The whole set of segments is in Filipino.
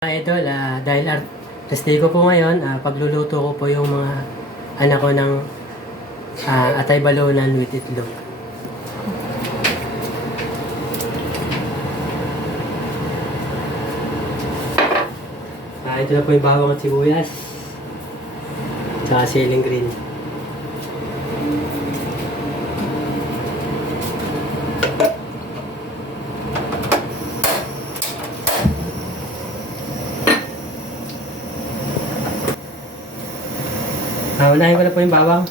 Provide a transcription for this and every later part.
Idol, dahil rest day ko po ngayon, pagluluto ko po yung mga anak ko ng atay balonan with itlog. Ito na po yung bawang at sibuyas. Tsaka ceiling green. Unahin ko na po yung bawang.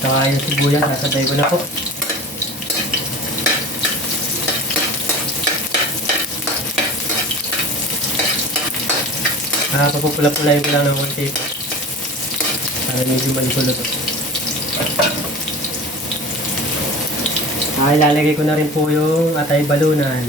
Saka yung sibuyas, sasabay ko na po. Papupula-pulayin ko lang ng konti para medyo malikulo to. Ilalagay ko na rin po yung atay balunan.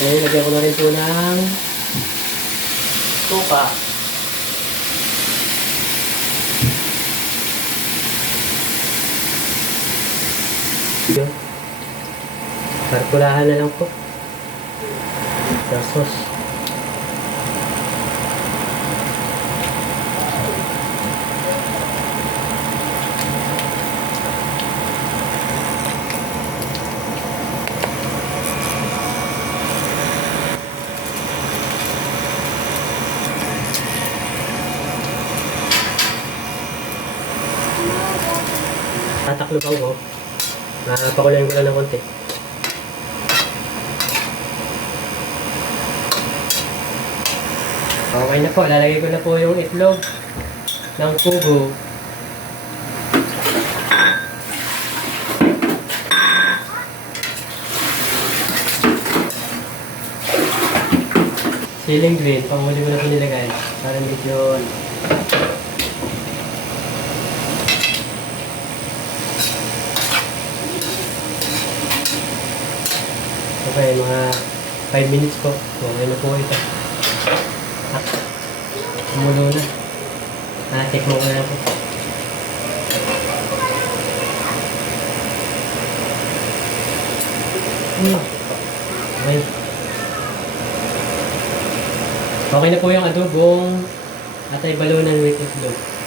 Okay, lagyan ko na rin po ng suka. Parkulahan na lang po. Sa sauce. Tataklo pa ko. Pakulayin ko lang ng konti. Okay na po. Lalagay ko na po yung itlog ng pugo. Ceiling green. Panghuli ko na po nilagay. Para medyo okay, mga 5 minutes po. Okay na po ito. Tumulo na. Tikmo ko na po. Okay. Okay na po yung adobong atay balunan with itlog.